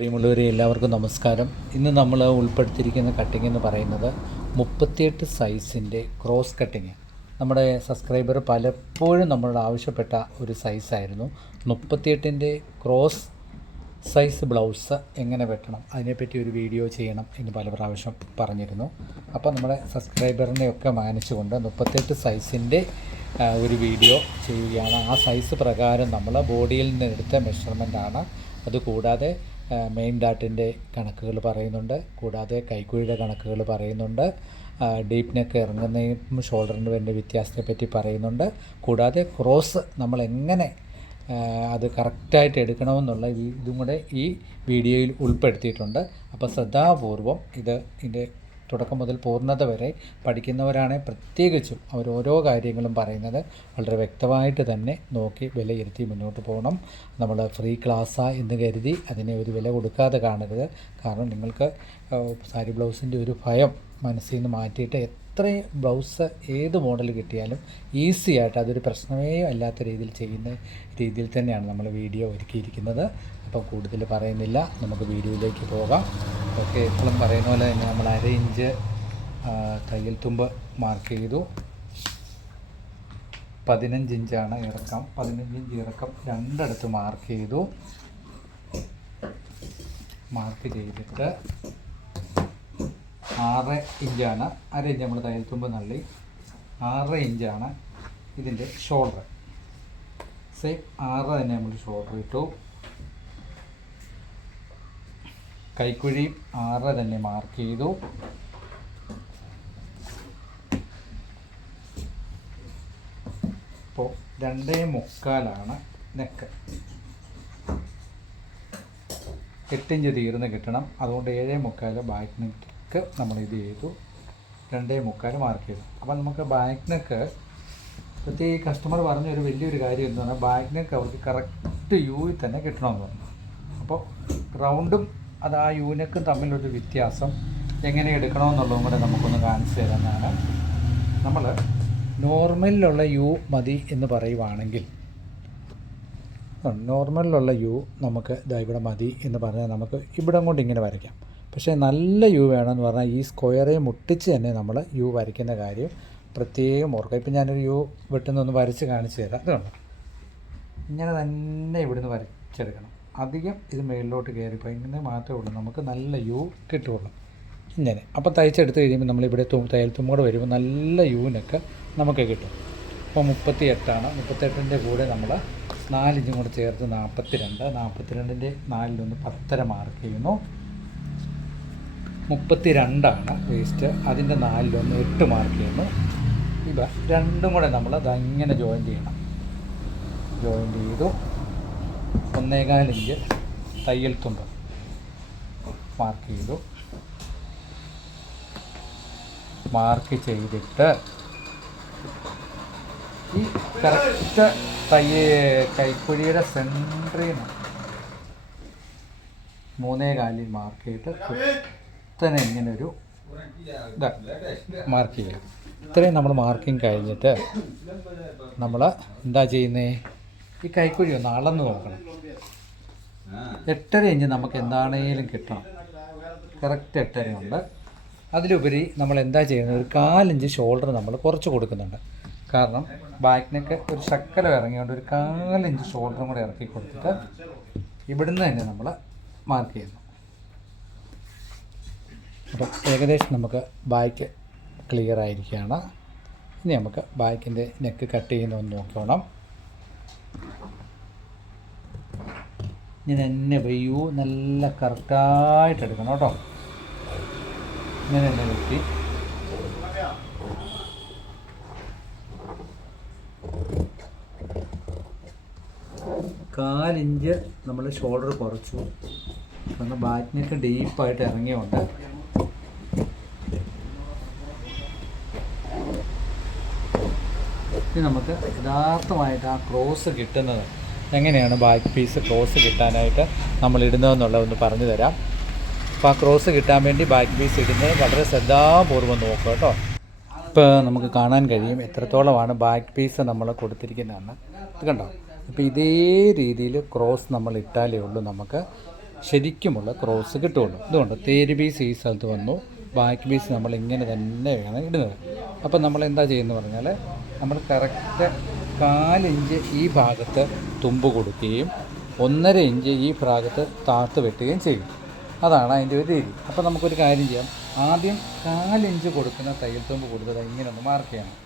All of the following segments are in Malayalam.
പ്രിയമുള്ളവരെ എല്ലാവർക്കും നമസ്കാരം. ഇന്ന് നമ്മൾ ഉൾപ്പെടുത്തിയിരിക്കുന്ന കട്ടിംഗ് എന്ന് പറയുന്നത് 38 സൈസിൻ്റെ ക്രോസ് കട്ടിങ്. നമ്മുടെ സബ്സ്ക്രൈബർ പലപ്പോഴും നമ്മളോട് ആവശ്യപ്പെട്ട ഒരു സൈസായിരുന്നു 38ൻ്റെ ക്രോസ് സൈസ് ബ്ലൗസ് എങ്ങനെ വെട്ടണം, അതിനെപ്പറ്റി ഒരു വീഡിയോ ചെയ്യണം എന്ന് പല പ്രാവശ്യം പറഞ്ഞിരുന്നു. അപ്പോൾ നമ്മുടെ സബ്സ്ക്രൈബറിനെയൊക്കെ മാനിച്ചുകൊണ്ട് 38 സൈസിൻ്റെ ഒരു വീഡിയോ ചെയ്യുകയാണ്. ആ സൈസ് പ്രകാരം നമ്മൾ ബോഡിയിൽ നിന്ന് എടുത്ത മെഷർമെൻറ്റാണ്. അതുകൂടാതെ മെയിൻ ഡാട്ടിൻ്റെ കണക്കുകൾ പറയുന്നുണ്ട്, കൂടാതെ കൈക്കുഴിയുടെ കണക്കുകൾ പറയുന്നുണ്ട്, ഡീപ്പ് നെക്ക് ഇറങ്ങുന്നതും ഷോൾഡറിന് വേണ്ട വ്യത്യാസത്തെപ്പറ്റി പറയുന്നുണ്ട്. കൂടാതെ ക്രോസ് നമ്മൾ എങ്ങനെ അത് കറക്റ്റായിട്ട് എടുക്കണമെന്നുള്ള ഇതും കൂടെ ഈ വീഡിയോയിൽ ഉൾപ്പെടുത്തിയിട്ടുണ്ട്. അപ്പോൾ ശ്രദ്ധാപൂർവം ഇതിൻ്റെ തുടക്കം മുതൽ പൂർണ്ണത വരെ പഠിക്കുന്നവരാണെങ്കിൽ പ്രത്യേകിച്ചും അവർ ഓരോ കാര്യങ്ങളും പറയുന്നത് വളരെ വ്യക്തമായിട്ട് തന്നെ നോക്കി വിലയിരുത്തി മുന്നോട്ട് പോകണം. നമ്മൾ ഫ്രീ ക്ലാസ്സാണ് എന്ന് കരുതി അതിനെ ഒരു വില കൊടുക്കാതെ കാണരുത്. കാരണം നിങ്ങൾക്ക് സാരി ബ്ലൗസിൻ്റെ ഒരു ഭയം മനസ്സിൽ നിന്ന് മാറ്റിയിട്ട് എത്രയും ബ്ലൗസ് ഏത് മോഡൽ കിട്ടിയാലും ഈസി ആയിട്ട് അതൊരു പ്രശ്നമേ അല്ലാത്ത രീതിയിൽ ചെയ്യുന്ന രീതിയിൽ തന്നെയാണ് നമ്മൾ വീഡിയോ ഒരുക്കിയിരിക്കുന്നത്. അപ്പോൾ കൂടുതൽ പറയുന്നില്ല, നമുക്ക് വീഡിയോയിലേക്ക് പോകാം. ഓക്കെ, എപ്പോഴും പറയുന്ന പോലെ തന്നെ നമ്മൾ 1/2 ഇഞ്ച് തയ്യൽ തുമ്പ് മാർക്ക് ചെയ്തു. 15 ഇഞ്ചാണ് ഇറക്കം. 15 ഇഞ്ച് ഇറക്കം രണ്ടിടത്ത് മാർക്ക് ചെയ്തു. മാർക്ക് ചെയ്തിട്ട് 6 ഇഞ്ചാണ്, 1/2 ഇഞ്ച് നമ്മൾ തയ്യൽ തുമ്പ് നള്ളി. 6 ഇഞ്ചാണ് ഇതിൻ്റെ ഷോൾഡർ. സെയിം 6 തന്നെ നമ്മൾ ഷോൾഡർ ഇട്ടു. കൈക്കുഴി 6 തന്നെ മാർക്ക് ചെയ്തു. അപ്പോൾ 2.25 നെക്ക്. 8 ഇഞ്ച് തീർന്ന് കിട്ടണം. അതുകൊണ്ട് 7.25 ബാക്ക് നെക്ക് നമ്മളിത് ചെയ്തു. 2.25 മാർക്ക് ചെയ്തു. അപ്പോൾ നമുക്ക് ബാക്ക് നെക്ക് പ്രത്യേക കസ്റ്റമർ പറഞ്ഞൊരു വലിയൊരു കാര്യം എന്ന് പറഞ്ഞാൽ ബാക്ക് നെക്ക് അവർക്ക് കറക്റ്റ് യൂയിൽ തന്നെ കിട്ടണമെന്ന് പറഞ്ഞു. അപ്പോൾ റൗണ്ടും അത് ആ യൂനെക്കും തമ്മിലൊരു വ്യത്യാസം എങ്ങനെ എടുക്കണമെന്നുള്ളതും കൂടെ നമുക്കൊന്ന് കാണിച്ചു തരാനാണ്. നമ്മൾ നോർമലിലുള്ള യു മതി എന്ന് പറയുവാണെങ്കിൽ, നോർമലിലുള്ള യു നമുക്ക് ഇതാ ഇവിടെ മതി എന്ന് പറഞ്ഞാൽ നമുക്ക് ഇവിടം കൊണ്ട് ഇങ്ങനെ വരയ്ക്കാം. പക്ഷേ നല്ല യു വേണമെന്ന് പറഞ്ഞാൽ ഈ സ്ക്വയറെ മുട്ടിച്ച് തന്നെ നമ്മൾ യു വരയ്ക്കുന്ന കാര്യം പ്രത്യേകം ഓർക്കുക. ഇപ്പം ഞാനൊരു യു വെട്ടുന്നൊന്ന് വരച്ച് കാണിച്ചു തരാം. ഇതുണ്ട്, ഇങ്ങനെ തന്നെ ഇവിടുന്ന് വരച്ചെടുക്കണം. അധികം ഇത് മേളിലോട്ട് കയറിപ്പോൾ ഇങ്ങനെ മാത്രമേ ഉള്ളൂ നമുക്ക് നല്ല യു കിട്ടുകയുള്ളൂ. ഇങ്ങനെ അപ്പോൾ തയ്ച്ചെടുത്ത് കഴിയുമ്പോൾ നമ്മളിവിടെ തയ്യൽ തുമ്പോടെ വരുമ്പോൾ നല്ല യൂനൊക്കെ നമുക്ക് കിട്ടും. അപ്പോൾ 38ആണ്. 38ൻ്റെ കൂടെ നമ്മൾ 4 ഇഞ്ചും കൂടെ ചേർത്ത് 42. 42ൻ്റെ 4-1 10.5 മാർക്ക് ചെയ്യുന്നു. 32ആണ് വേസ്റ്റ്. അതിൻ്റെ 4-1 8 മാർക്ക് ചെയ്യുന്നു. ഇവ രണ്ടും കൂടെ നമ്മൾ അതങ്ങനെ ജോയിൻ്റ് ചെയ്യണം. ജോയിൻ്റ് ചെയ്തു. 1.25 ഇഞ്ച് തയ്യൽ തുമ്പ് മാർക്ക് ചെയ്തു. മാർക്ക് ചെയ്തിട്ട് ഈ കറക്റ്റ് കൈക്കുഴിയുടെ സെൻറ്ററിൽ നിന്ന് 3.25 മാർക്ക് ചെയ്തിട്ട് കുത്തനെ ഇങ്ങനൊരു മാർക്ക് ചെയ്യുക. ഇത്രയും നമ്മൾ മാർക്കിങ് കഴിഞ്ഞിട്ട് നമ്മൾ എന്താ ചെയ്യുന്നത്, ഈ കൈക്കുഴി ഒന്ന് അളന്ന് നോക്കണം. 8.5 ഇഞ്ച് നമുക്ക് എന്താണേലും കിട്ടണം. കറക്റ്റ് 8.5 ഉണ്ട്. അതിലുപരി നമ്മൾ എന്താ ചെയ്യുന്നത്, ഒരു 4 ഇഞ്ച് ഷോൾഡർ നമ്മൾ കുറച്ച് കൊടുക്കുന്നുണ്ട്. കാരണം ബാക്ക് നെക്ക് ഒരു ശക്കലം ഇറങ്ങിയോണ്ട് ഒരു 4 ഇഞ്ച് ഷോൾഡറും കൂടെ ഇറക്കി കൊടുത്തിട്ട് ഇവിടുന്ന് തന്നെ നമ്മൾ മാർക്ക് ചെയ്യുന്നു. അപ്പം ഏകദേശം നമുക്ക് ബാക്ക് ക്ലിയർ ആയിരിക്കുകയാണ്. ഇനി നമുക്ക് ബാക്കിൻ്റെ നെക്ക് കട്ട് ചെയ്യുന്നതൊന്ന് നോക്കണം. ഇങ്ങനെ തന്നെ വെയ്യൂ, നല്ല കറക്റ്റായിട്ട് എടുക്കണം കേട്ടോ. ഇങ്ങനെ തന്നെ വെട്ടി കാലിഞ്ച് നമ്മൾ ഷോൾഡർ കുറച്ചു. കാരണം ബാക്കിനൊക്കെ ഡീപ്പായിട്ട് ഇറങ്ങിയുണ്ട്. ഇനി നമുക്ക് യഥാർത്ഥമായിട്ട് ആ ക്രോസ് കിട്ടുന്നത് എങ്ങനെയാണ്, ബാക്ക് പീസ് ക്രോസ് കിട്ടാനായിട്ട് നമ്മൾ ഇടുന്നതെന്നുള്ളത് ഒന്ന് പറഞ്ഞു തരാം. അപ്പോൾ ആ ക്രോസ് കിട്ടാൻ വേണ്ടി ബാക്ക് പീസ് ഇടുന്നത് വളരെ ശ്രദ്ധാപൂർവ്വം നോക്കുക കേട്ടോ. ഇപ്പോൾ നമുക്ക് കാണാൻ കഴിയും എത്രത്തോളമാണ് ബാക്ക് പീസ് നമ്മൾ കൊടുത്തിരിക്കുന്നതെന്ന്. ഇത് കണ്ടോ. അപ്പോൾ ഇതേ രീതിയിൽ ക്രോസ് നമ്മൾ ഇട്ടാലേ ഉള്ളൂ നമുക്ക് ശരിക്കുമുള്ള ക്രോസ് കിട്ടുള്ളൂ. ഇതുകൊണ്ട് തേര് പീസ് ഈ സ്ഥലത്ത് വന്നു, ബാക്ക് പീസ് നമ്മൾ ഇങ്ങനെ തന്നെയാണ് ഇടുന്നത്. അപ്പം നമ്മൾ എന്താ ചെയ്യുന്നത് പറഞ്ഞാൽ നമ്മൾ കറക്റ്റ് 4 ഇഞ്ച് ഈ ഭാഗത്ത് തുമ്പ് കൊടുക്കുകയും 1.5 ഇഞ്ച് ഈ ഭാഗത്ത് താത്ത് വെട്ടുകയും ചെയ്യും. അതാണ് അതിൻ്റെ ഒരു രീതി. അപ്പോൾ നമുക്കൊരു കാര്യം ചെയ്യാം. ആദ്യം 4 ഇഞ്ച് കൊടുക്കുന്ന തയ്യൽ തുമ്പ് കൊടുത്തത് ഇങ്ങനെ ഒന്ന് മാർക്ക് ചെയ്യണം.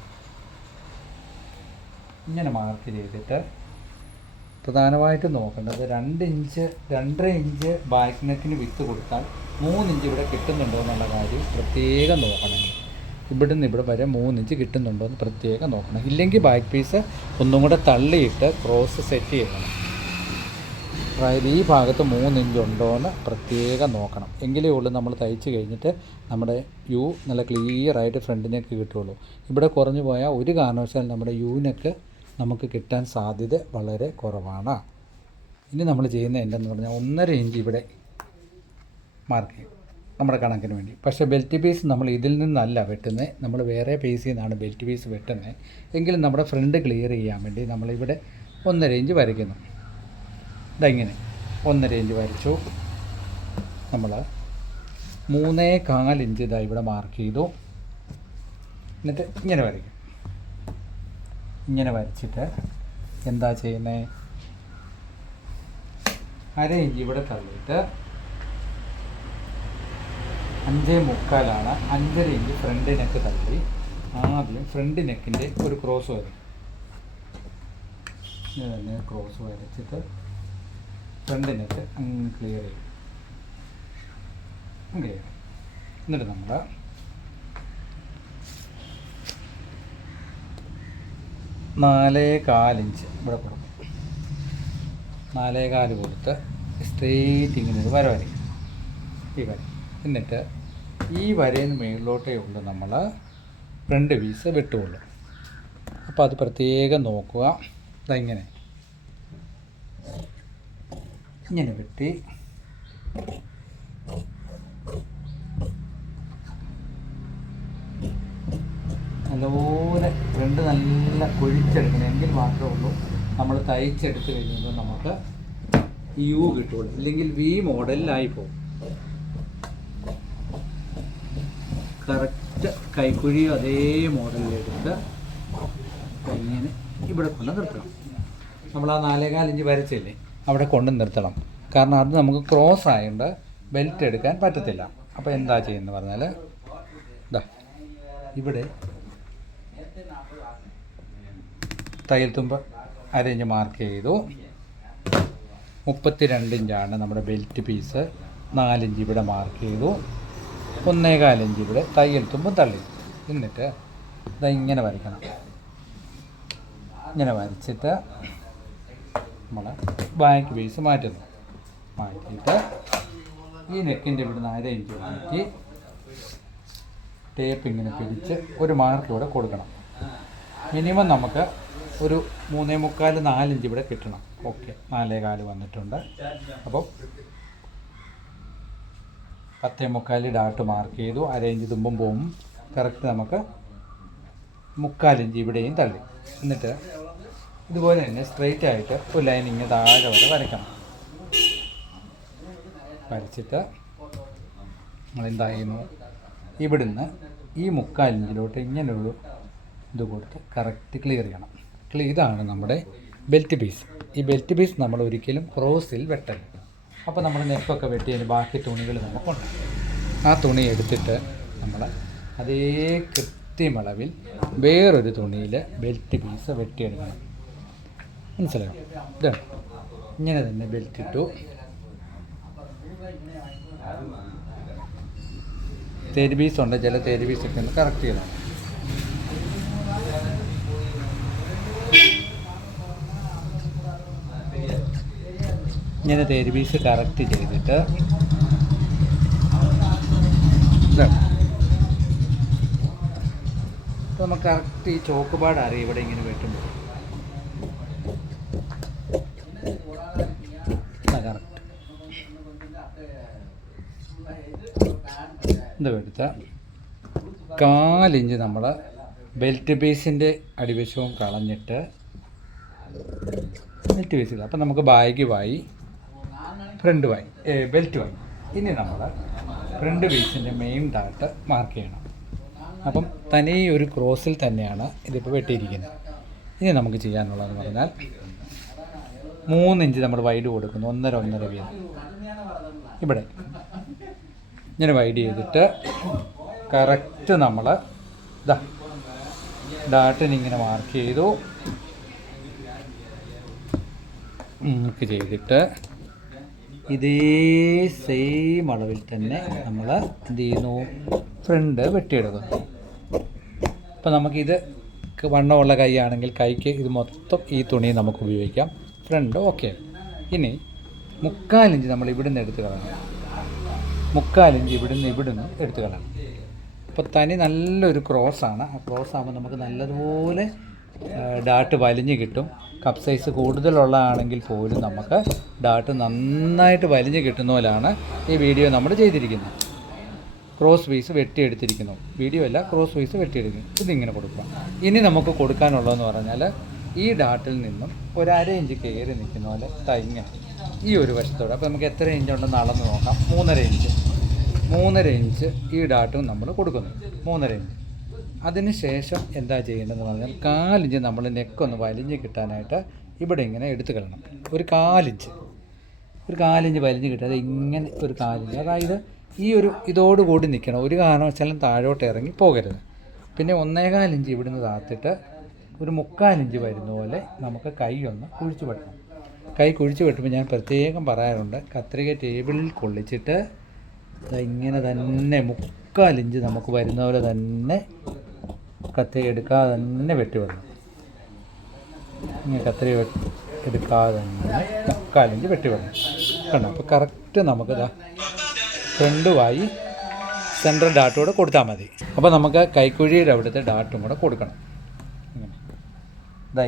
ഇങ്ങനെ മാർക്ക് ചെയ്തിട്ട് പ്രധാനമായിട്ടും നോക്കേണ്ടത് 2 ഇഞ്ച് 2.5 ഇഞ്ച് ബാക്ക് നെക്കിന് വിത്ത് കൊടുത്താൽ 3 ഇഞ്ച് ഇവിടെ കിട്ടുന്നുണ്ടോ എന്നുള്ള കാര്യം പ്രത്യേകം നോക്കണം. ഇവിടെ നിന്ന് ഇവിടെ വരെ 3 ഇഞ്ച് കിട്ടുന്നുണ്ടോ എന്ന് പ്രത്യേകം നോക്കണം. ഇല്ലെങ്കിൽ ബാക്ക് പീസ് ഒന്നും കൂടെ തള്ളിയിട്ട് ക്രോസ് സെറ്റ് ചെയ്യണം. അതായത് ഈ ഭാഗത്ത് 3 ഇഞ്ച് ഉണ്ടോ എന്ന് പ്രത്യേകം നോക്കണം. എങ്കിലേ ഉള്ളൂ നമ്മൾ തയ്ച്ച് കഴിഞ്ഞിട്ട് നമ്മുടെ യു നല്ല ക്ലിയറായിട്ട് ഫ്രണ്ടിനേക്ക് കിട്ടുള്ളൂ. ഇവിടെ കുറഞ്ഞു പോയാൽ ഒരു കാരണവശാലും നമ്മുടെ യൂനൊക്കെ നമുക്ക് കിട്ടാൻ സാധ്യത വളരെ കുറവാണ്. ഇനി നമ്മൾ ചെയ്യുന്നത് എന്തെന്ന് പറഞ്ഞാൽ 1.5 ഇഞ്ച് ഇവിടെ മാർക്ക് ചെയ്യും നമ്മുടെ കണക്കിന് വേണ്ടി. പക്ഷേ ബെൽറ്റ് പീസ് നമ്മൾ ഇതിൽ നിന്നല്ല വെട്ടുന്നത്, നമ്മൾ വേറെ പീസിൽ നിന്നാണ് ബെൽറ്റ് പീസ് വെട്ടുന്നത്. എങ്കിലും നമ്മുടെ ഫ്രണ്ട് ക്ലിയർ ചെയ്യാൻ വേണ്ടി നമ്മളിവിടെ 1.5 ഇഞ്ച് വരയ്ക്കുന്നു. ഇങ്ങനെ 1.5 ഇഞ്ച് വരച്ചു. നമ്മൾ 3.25 ഇഞ്ച് ഇതാ ഇവിടെ മാർക്ക് ചെയ്തു. എന്നിട്ട് ഇങ്ങനെ വരയ്ക്കും. ഇങ്ങനെ വരച്ചിട്ട് എന്താ ചെയ്യുന്നത്, 1/2 ഇഞ്ച് ഇവിടെ തള്ളിയിട്ട് 5.25 5.5 ഇഞ്ച് ഫ്രണ്ട് നെക്ക് തള്ളി ആദ്യം ഫ്രണ്ട് നെക്കിൻ്റെ ഒരു ക്രോസ് വരും. ഇങ്ങനെ ക്രോസ് വരച്ചിട്ട് ഫ്രണ്ട് നെക്ക് അങ്ങ് ക്ലിയർ ചെയ്യും. എന്നിട്ട് നമ്മൾ 4.25 ഇഞ്ച് ഇവിടെ കൊടുക്കും. 4.25 കൊടുത്ത് സ്ട്രെയിറ്റ് ഇങ്ങനെ ഒരു വര വരയ്ക്കും. ഈ വര. എന്നിട്ട് ഈ വരയിൽ നിന്ന് മുകളിലോട്ടേ ഉള്ളൂ നമ്മൾ ഫ്രണ്ട് പീസ് വെട്ടുള്ളൂ. അപ്പോൾ അത് പ്രത്യേകം നോക്കുക. ഇങ്ങനെ ഇങ്ങനെ വെട്ടി നല്ലപോലെ ഫ്രണ്ട് നല്ല കൊഴിച്ചെടുക്കണം. എങ്കിൽ മാത്രമേ ഉള്ളൂ നമ്മൾ തയ്ച്ചെടുത്ത് കഴിയുമ്പോൾ നമുക്ക് യു കിട്ടുള്ളൂ. ഇല്ലെങ്കിൽ വി മോഡലിലായി പോകും. കറക്റ്റ് കൈക്കുഴി അതേ മോഡലിലെടുത്ത് ഇങ്ങനെ ഇവിടെ കൊണ്ട് നിർത്തണം. നമ്മൾ ആ 4.25 ഇഞ്ച് വരച്ചില്ലേ അവിടെ കൊണ്ട് നിർത്തണം. കാരണം അത് നമുക്ക് ക്രോസ് ആയതുകൊണ്ട് ബെൽറ്റ് എടുക്കാൻ പറ്റത്തില്ല. അപ്പോൾ എന്താ ചെയ്യുന്നത് പറഞ്ഞാൽ ഇതാ ഇവിടെ തയ്യൽ തുമ്പ് 1/2 ഇഞ്ച് മാർക്ക് ചെയ്തു. 32 ഇഞ്ചാണ് നമ്മുടെ ബെൽറ്റ് പീസ്. 4 ഇഞ്ച് ഇവിടെ മാർക്ക് ചെയ്തു. 1.25 ഇഞ്ച് ഇവിടെ തയ്യൽ തുമ്പും തള്ളി. എന്നിട്ട് ഇതാ ഇങ്ങനെ വരയ്ക്കണം. ഇങ്ങനെ വരച്ചിട്ട് നമ്മൾ ബാക്ക് പീസ് മാറ്റുന്നു. മാറ്റിയിട്ട് ഈ നെക്കിൻ്റെ ഇവിടുന്ന് 1/2 ഇഞ്ച് മാറ്റി ടേപ്പ് ഇങ്ങനെ പിടിച്ച് ഒരു മാർക്ക് ഇവിടെ കൊടുക്കണം. മിനിമം നമുക്ക് ഒരു 3.25 4 ഇഞ്ച് ഇവിടെ കിട്ടണം. ഓക്കെ, 4.25 വന്നിട്ടുണ്ട്. അപ്പോൾ 10.25 ഡാട്ട് മാർക്ക് ചെയ്തു. 1/2 ഇഞ്ച് തുമ്പും പോകും. കറക്റ്റ് നമുക്ക് 3/4 ഇഞ്ച് ഇവിടെയും തള്ളി. എന്നിട്ട് ഇതുപോലെ തന്നെ സ്ട്രെയിറ്റ് ആയിട്ട് ഒരു ലൈനിങ് താഴെ വരെ വരയ്ക്കണം. വരച്ചിട്ട് നമ്മളെന്താ ചെയ്യുന്നു, ഇവിടുന്ന് ഈ 3/4 ഇഞ്ചിലോട്ട് ഇങ്ങനെയുള്ളൂ ഇത് കൊടുത്ത് കറക്റ്റ് ക്ലിയർ ചെയ്യണം. ഇതാണ് നമ്മുടെ ബെൽറ്റ് പീസ്. ഈ ബെൽറ്റ് പീസ് നമ്മൾ ഒരിക്കലും ക്രോസിൽ വെട്ടരുത്. അപ്പോൾ നമ്മൾ നെക്കൊക്കെ വെട്ടിയതിന് ബാക്കി തുണികൾ നമുക്കുണ്ട്. ആ തുണി എടുത്തിട്ട് നമ്മൾ അതേ കൃത്യമളവിൽ വേറൊരു തുണിയിൽ ബെൽറ്റ് പീസ് വെട്ടിയെടുക്കണം. മനസ്സിലായോ? ഇതാണ് ഇങ്ങനെ തന്നെ ബെൽറ്റ് ഇട്ടു. തേര് പീസ് ഉണ്ട്, ചില തേര് പീസൊക്കെ ഒന്ന് കറക്റ്റ് ചെയ്യണം. ഇങ്ങനെ തേര് പീസ് കറക്റ്റ് ചെയ്തിട്ട് അപ്പോൾ നമുക്ക് കറക്റ്റ് ഈ ചോക്ക് പാട് അറിയാം ഇവിടെ ഇങ്ങനെ വെട്ടുമ്പോൾ. കറക്റ്റ് ഇത് എടുത്ത 1/4 ഇഞ്ച് നമ്മൾ ബെൽറ്റ് പീസിൻ്റെ അടിവശവും കളഞ്ഞിട്ട് ബെൽറ്റ് പീസില്ല. അപ്പം നമുക്ക് ബാഗുമായി ഫ്രണ്ട് വായി ബെൽറ്റ് വായി. ഇനി നമ്മൾ ഫ്രണ്ട് പീസിൻ്റെ മെയിൻ ഡാർട്ട് മാർക്ക് ചെയ്യണം. അപ്പം തനി ഒരു ക്രോസിൽ തന്നെയാണ് ഇതിപ്പോൾ വെട്ടിയിരിക്കുന്നത്. ഇനി നമുക്ക് ചെയ്യാനുള്ളതെന്ന് പറഞ്ഞാൽ 3 ഇഞ്ച് നമ്മൾ വൈഡ് കൊടുക്കുന്നു, 1.5 വീതം ഇവിടെ ഇങ്ങനെ വൈഡ് ചെയ്തിട്ട് കറക്റ്റ് നമ്മൾ ഇതാ ഡാട്ടിനിങ്ങനെ മാർക്ക് ചെയ്തു. മാർക്ക് ചെയ്തിട്ട് ഇതേ സെയിം അളവിൽ തന്നെ നമ്മൾ എന്ത് ചെയ്യുന്നു, ഫ്രണ്ട് വെട്ടിയെടുക്കുന്നു. അപ്പോൾ നമുക്കിത് വണ്ണമുള്ള കൈയാണെങ്കിൽ കൈക്ക് ഇത് മൊത്തം ഈ തുണി നമുക്ക് ഉപയോഗിക്കാം. Front okay. ഇനി 3/4 ഇഞ്ച് നമ്മൾ ഇവിടുന്ന് എടുത്ത് കളയണം. 3/4 ഇഞ്ച് ഇവിടുന്ന് എടുത്ത് കളയണം. അപ്പോൾ തനി നല്ലൊരു ക്രോസാണ്. ആ ക്രോസ് ആകുമ്പോൾ നമുക്ക് നല്ലതുപോലെ ഡാട്ട് വലിഞ്ഞ് കിട്ടും. കപ്പ് സൈസ് കൂടുതലുള്ളതാണെങ്കിൽ പോലും നമുക്ക് ഡാട്ട് നന്നായിട്ട് വലിഞ്ഞ് കിട്ടുന്ന പോലെയാണ് ഈ വീഡിയോ നമ്മൾ ചെയ്തിരിക്കുന്നത്. ക്രോസ് പീസ് വെട്ടിയെടുത്തിരിക്കുന്നു. വീഡിയോ അല്ല, ക്രോസ് പീസ് വെട്ടിയെടുക്കുന്നു. ഇതിങ്ങനെ കൊടുക്കുക. ഇനി നമുക്ക് കൊടുക്കാനുള്ളതെന്ന് പറഞ്ഞാൽ ഈ ഡാട്ടിൽ നിന്നും 1/2 ഇഞ്ച് കയറി നിൽക്കുന്ന പോലെ ഇങ്ങനെ ഈ ഒരു വശത്തോടെ. അപ്പോൾ നമുക്ക് എത്ര ഇഞ്ച് ഉണ്ടെന്ന് അളന്ന് നോക്കാം. 3.5 ഇഞ്ച് ഈ ഡാട്ടും നമ്മൾ കൊടുക്കുന്നു. 3.5 ഇഞ്ച്. അതിന് ശേഷം എന്താ ചെയ്യേണ്ടതെന്ന് പറഞ്ഞാൽ 1/4 ഇഞ്ച് നമ്മൾ നെക്കൊന്ന് വലിഞ്ഞ് കിട്ടാനായിട്ട് ഇവിടെ ഇങ്ങനെ എടുത്ത് കളയണം. ഒരു 1/4 ഇഞ്ച് വലിഞ്ഞ് കിട്ടാതെ ഇങ്ങനെ ഒരു 1/4 ഇഞ്ച്, അതായത് ഈ ഒരു ഇതോടുകൂടി നിൽക്കണം. ഒരു കാരണവശാലും താഴോട്ട് ഇറങ്ങി പോകരുത്. പിന്നെ 1.25 ഇഞ്ച് ഇവിടുന്ന് താത്തിട്ട് ഒരു 3/4 ഇഞ്ച് വരുന്ന പോലെ നമുക്ക് കൈ ഒന്ന് കുഴിച്ച് വെട്ടണം. കൈ കുഴിച്ച് വെട്ടുമ്പോൾ ഞാൻ പ്രത്യേകം പറയാറുണ്ട്, കത്രിക ടേബിളിൽ കൊള്ളിച്ചിട്ട് ഇങ്ങനെ തന്നെ 3/4 ഇഞ്ച് നമുക്ക് വരുന്ന പോലെ തന്നെ കത്രിക എടുക്കാതെ തന്നെ വെട്ടി വിടണം. ഇങ്ങനെ കത്രിക എടുക്കാതെ തന്നെ 3/4 ഇഞ്ച് വെട്ടി വിടണം. കണ്ടോ? അപ്പോൾ കറക്റ്റ് നമുക്കിതാ ഫ്രണ്ടുമായി സെൻട്രൽ ഡാട്ടോടെ കൊടുത്താൽ മതി. അപ്പോൾ നമുക്ക് കൈക്കുഴിയുടെ അവിടുത്തെ ഡാട്ടും കൂടെ കൊടുക്കണം.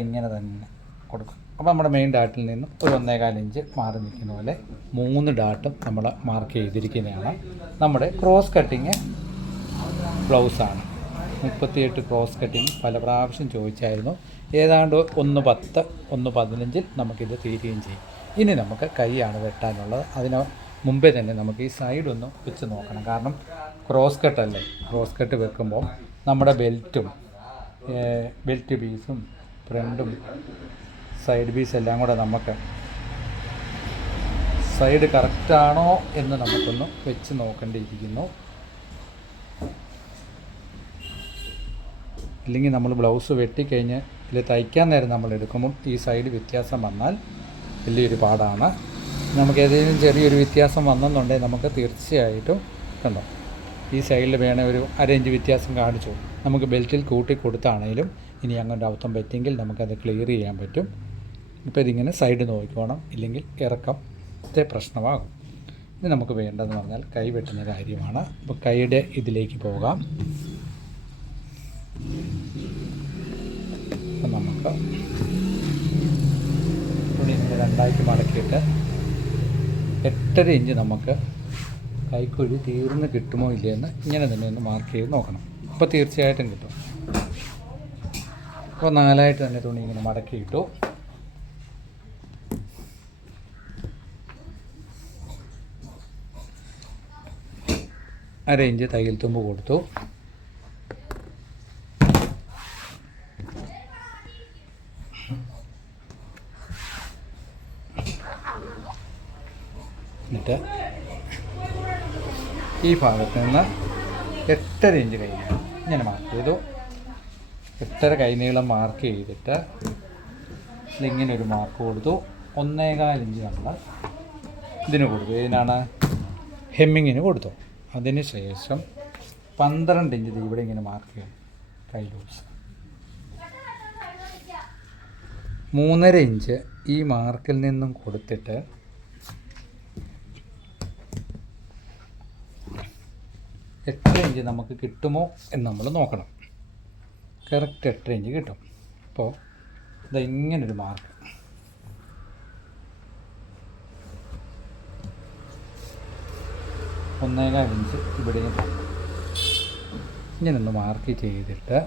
ഇങ്ങനെ തന്നെ കൊടുക്കും. അപ്പോൾ നമ്മുടെ മെയിൻ ഡാട്ടിൽ നിന്നും ഒരു 1.25 ഇഞ്ച് മാറി നിൽക്കുന്ന പോലെ 3 ഡാട്ടും നമ്മൾ മാർക്ക് ചെയ്തിരിക്കുന്നതാണ്. നമ്മുടെ ക്രോസ് കട്ടിങ് ബ്ലൗസാണ്. 38 ക്രോസ് കട്ടിങ് പല പ്രാവശ്യം ചോദിച്ചായിരുന്നു. ഏതാണ്ട് 1.10, 1.15 നമുക്കിത് തീരുകയും ചെയ്യും. ഇനി നമുക്ക് കൈയാണ് വെട്ടാനുള്ളത്. അതിന് മുമ്പേ തന്നെ നമുക്ക് ഈ സൈഡൊന്ന് വെച്ച് നോക്കണം. കാരണം ക്രോസ് കട്ടല്ലേ, ക്രോസ് കട്ട് വെക്കുമ്പോൾ നമ്മുടെ ബെൽറ്റ് പീസും ഫ്രണ്ടും സൈഡ് പീസ് എല്ലാം കൂടെ നമുക്ക് സൈഡ് കറക്റ്റാണോ എന്ന് നമുക്കൊന്ന് വെച്ച് നോക്കേണ്ടിയിരിക്കുന്നു. ഇല്ലെങ്കിൽ നമ്മൾ ബ്ലൗസ് വെട്ടിക്കഴിഞ്ഞ് ഇതിൽ തയ്ക്കാൻ നേരം നമ്മൾ എടുക്കുമ്പോൾ ഈ സൈഡ് വ്യത്യാസം വന്നാൽ വലിയൊരു പാടാണ്. നമുക്ക് ഏതെങ്കിലും ചെറിയൊരു വ്യത്യാസം വന്നെന്നുണ്ടെങ്കിൽ നമുക്ക് തീർച്ചയായിട്ടും കണ്ടോ ഈ സൈഡിൽ വേണേൽ ഒരു 1/2 ഇഞ്ച് വ്യത്യാസം കാണിച്ചു. നമുക്ക് ബെൽറ്റിൽ കൂട്ടി കൊടുത്താണെങ്കിലും ഇനി അങ്ങനെ അബദ്ധം പറ്റിയെങ്കിൽ നമുക്കത് ക്ലിയർ ചെയ്യാൻ പറ്റും. ഇപ്പോൾ ഇതിങ്ങനെ സൈഡ് നോക്കിക്കോണം, ഇല്ലെങ്കിൽ ഇറക്കത്തെ പ്രശ്നമാകും. ഇനി നമുക്ക് വേണ്ടതെന്ന് പറഞ്ഞാൽ കൈ വെട്ടുന്ന കാര്യമാണ്. അപ്പോൾ കൈയുടെ ഇതിലേക്ക് പോകാം. അപ്പം നമുക്ക് തുണി ഇങ്ങനെ 2ആയിട്ട് മടക്കിയിട്ട് 8.5 ഇഞ്ച് നമുക്ക് കൈക്കുഴി തീർന്ന് കിട്ടുമോ ഇല്ലയെന്ന് ഇങ്ങനെ തന്നെ ഒന്ന് മാർക്ക് ചെയ്ത് നോക്കണം. അപ്പോൾ തീർച്ചയായിട്ടും കിട്ടും. അപ്പോൾ 4ആയിട്ട് തന്നെ തുണി ഇങ്ങനെ മടക്കിയിട്ടു. അര ഇഞ്ച് തയ്യൽ തുമ്പ് കൊടുത്തു. എന്നിട്ട് ഈ ഭാഗത്ത് നിന്ന് 8.5 ഇഞ്ച് കൈ ഇങ്ങനെ മാർക്ക് ചെയ്തു. 8.5 കൈനീളം മാർക്ക് ചെയ്തിട്ട് ഇങ്ങനെ ഒരു മാർക്ക് കൊടുത്തു. 1.25 ഇഞ്ച് നമ്മൾ ഇതിന് കൊടുത്തു. ഇതിനാണ് ഹെമ്മിങ്ങിന് കൊടുത്തു. അതിന് ശേഷം 12 ഇഞ്ച് ഇവിടെ ഇങ്ങനെ മാർക്ക് ചെയ്യും. കൈ ലൂസ് 3.5 ഇഞ്ച് ഈ മാർക്കിൽ നിന്നും കൊടുത്തിട്ട് 8 ഇഞ്ച് നമുക്ക് കിട്ടുമോ എന്ന് നമ്മൾ നോക്കണം. കറക്റ്റ് 8 ഇഞ്ച് കിട്ടും. അപ്പോൾ ഇത് ഇങ്ങനൊരു മാർക്ക് ഒന്നേകാൽ ഇഞ്ച് ഇവിടെയും ഇങ്ങനൊന്ന് മാർക്ക് ചെയ്തിട്ട്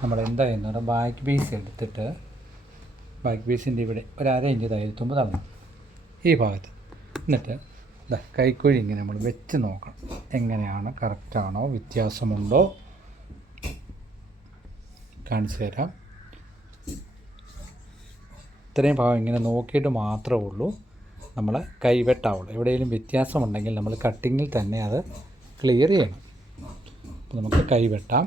നമ്മൾ എന്താ ചെയ്യുന്നത്, ബാക്ക് പീസ് എടുത്തിട്ട് ബാക്ക് പീസിൻ്റെ ഇവിടെ ഒരു 1/2 ഇഞ്ച് തയ്യൽ തുമ്പ് തള്ളണം. ഈ ഭാഗത്ത് എന്നിട്ട് കൈക്കുഴി ഇങ്ങനെ നമ്മൾ വെച്ച് നോക്കണം, എങ്ങനെയാണ്, കറക്റ്റാണോ, വ്യത്യാസമുണ്ടോ, കാണിച്ചു തരാം. ഇത്രയും ഭാഗം ഇങ്ങനെ നോക്കിയിട്ട് മാത്രമേ ഉള്ളൂ നമ്മൾ കൈവെട്ടാവുള്ളൂ. എവിടെയെങ്കിലും വ്യത്യാസമുണ്ടെങ്കിൽ നമ്മൾ കട്ടിങ്ങിൽ തന്നെ അത് ക്ലിയർ ചെയ്യണം. അപ്പോൾ നമുക്ക് കൈവെട്ടാം.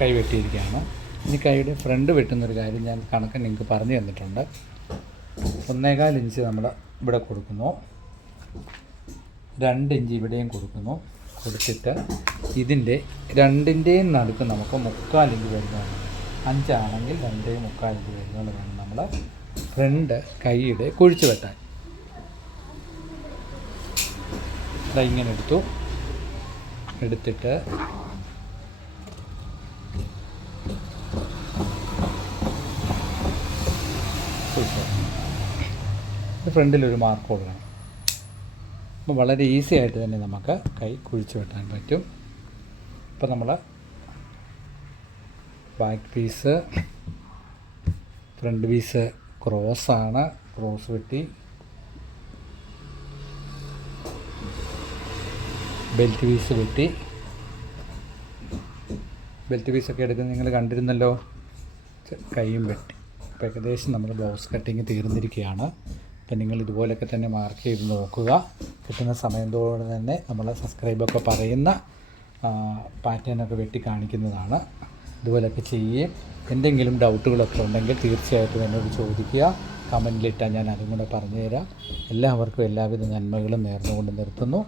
കൈ വെട്ടിയിരിക്കുകയാണ്. ഇനി കൈയുടെ ഫ്രണ്ട് വെട്ടുന്നൊരു കാര്യം ഞാൻ കണക്ക് നിങ്ങൾക്ക് പറഞ്ഞു തന്നിട്ടുണ്ട്. 1.25 ഇഞ്ച് നമ്മൾ ഇവിടെ കൊടുക്കുന്നു, 2 ഇഞ്ച് ഇവിടെയും കൊടുക്കുന്നു. കൊടുത്തിട്ട് ഇതിൻ്റെ രണ്ടിൻ്റെയും നടുക്ക് നമുക്ക് 3/4 ഇഞ്ച് വരുന്നതാണ്. 5 ആണെങ്കിൽ 2.25 ഇഞ്ച് വരുന്നത് വേണം നമ്മൾ ഫ്രണ്ട് കൈയുടെ കുഴിച്ച് വെട്ടാൻ. ഇങ്ങനെ എടുത്തിട്ട് ഫ്രണ്ടിലൊരു മാർക്ക് കൊടുക്കണം. അപ്പോൾ വളരെ ഈസി ആയിട്ട് തന്നെ നമുക്ക് കൈ കുഴിച്ച് വെട്ടാൻ പറ്റും. ഇപ്പോൾ നമ്മൾ ബാക്ക് പീസ്, ഫ്രണ്ട് പീസ് ക്രോസാണ്, ക്രോസ് വെട്ടി. ബെൽറ്റ് പീസ് വെട്ടി. ബെൽറ്റ് പീസൊക്കെ എടുക്കുന്നത് നിങ്ങൾ കണ്ടിരുന്നല്ലോ. കൈയും വെട്ടി. അപ്പോൾ ഏകദേശം നമ്മൾ ബ്ലൗസ് കട്ടിങ് തീർന്നിരിക്കുകയാണ്. അപ്പോൾ നിങ്ങൾ ഇതുപോലെയൊക്കെ തന്നെ മാർക്ക് ചെയ്ത് നോക്കുക. കിട്ടുന്ന സമയത്തോടെ തന്നെ നമ്മൾ സബ്സ്ക്രൈബൊക്കെ പറയുന്ന പാറ്റേണൊക്കെ വെട്ടി കാണിക്കുന്നതാണ്. ഇതുപോലെയൊക്കെ ചെയ്യുകയും എന്തെങ്കിലും ഡൗട്ടുകളൊക്കെ ഉണ്ടെങ്കിൽ തീർച്ചയായിട്ടും എന്നോട് ചോദിക്കുക. കമൻറ്റിലിട്ടാൽ ഞാൻ അതും കൂടെ പറഞ്ഞുതരാം. എല്ലാവർക്കും എല്ലാവിധ നന്മകളും നേർന്നുകൊണ്ട് നിർത്തുന്നു.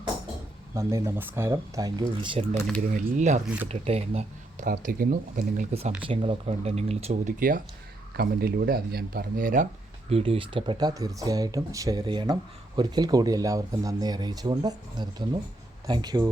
നന്ദി, നമസ്കാരം. Thank you. ഈശ്വരൻ്റെ അനുഗ്രഹം എല്ലാവർക്കും കിട്ടട്ടെ എന്ന് പ്രാർത്ഥിക്കുന്നു. അപ്പോൾ നിങ്ങൾക്ക് സംശയങ്ങളൊക്കെ ഉണ്ടെങ്കിൽ നിങ്ങൾ ചോദിക്കുക കമൻറ്റിലൂടെ, അത് ഞാൻ പറഞ്ഞുതരാം. വീഡിയോ ഇഷ്ടപ്പെട്ടാൽ തീർച്ചയായിട്ടും ഷെയർ ചെയ്യണം. ഒരിക്കൽ കൂടി എല്ലാവർക്കും നന്ദി അറിയിച്ചുകൊണ്ട് നിർത്തുന്നു. Thank you.